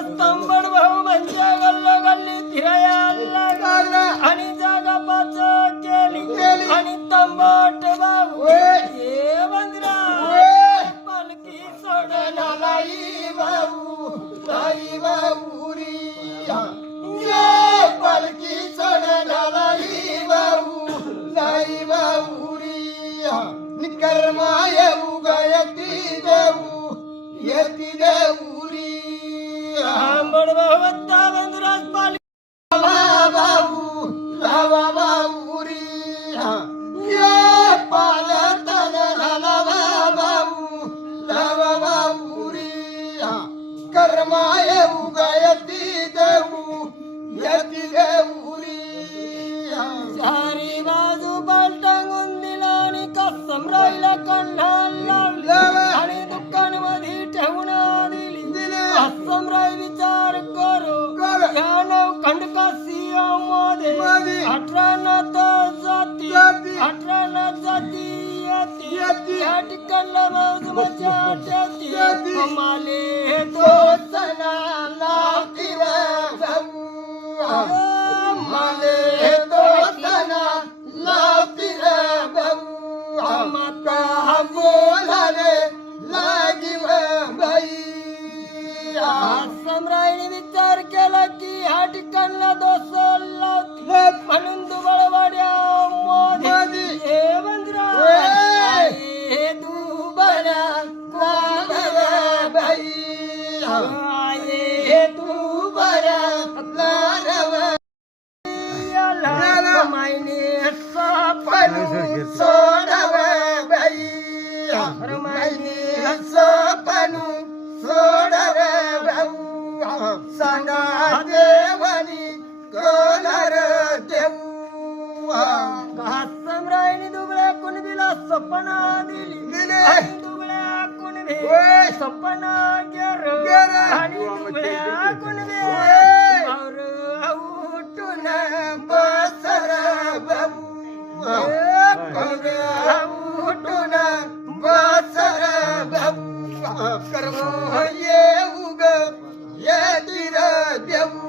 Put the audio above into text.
ಸ್ತಂಭದ ಬಹು ಮಂಜಾಗಲ್ಲಗಲ್ಲಿ ತಿರಯಲ್ಲಗಾದ್ರ ಅನಿ ಜಾಗ ಪಾಚ ಕೇಳಿ ಅನಿ ತಂಬೋಟ ಬಾವು ಏ ಬಂದ್ರ ಪಲ್ಕಿ ಸೊಡಲ ಲೈ ಬಾವು ಲೈ ಬಾವುರಿ ಪಲ್ಕಿ ಸೊಡಲ ಲೈ ಬಾವು ಲೈ ಬಾವುರಿ ನಿಕರ್ಮಾಯವು ಗಯತಿ ದೇವು ಯತಿ ದೇವು आता बंदराज पालखी लावा बाबू लावा बाबुरी ये पालतन लावा बाबू लावा बाबुरी कर्माय उगयती देऊ यती देऊरी. चारी बाजू बाल टांगून दिला आणि कसम राहिला कण्णाला येती येती. या ठिकाणला मौज मजा ठेवती येती. कमाले तो दोसना लावती जाऊ माले दोसना लावती रे भाऊ माता बोलाले लागी बाई सम्राईने विचार केला की ह्या ठिकाणला दोष लावती म्हणून हे दुबळ्या लारवा याला मायने पणू सोडव बाई. मायने सोपणू सोडव भाऊ सांगा देवनी कोलर देऊ सम्राईने दुबळ्या कुणबीला सपना दिली. दिली. आणि तुम्हाला कुणवे मावर उठून बसर बाबू कोणव्या उठून बसर बाबू कर्म ये उग ये दिर देऊ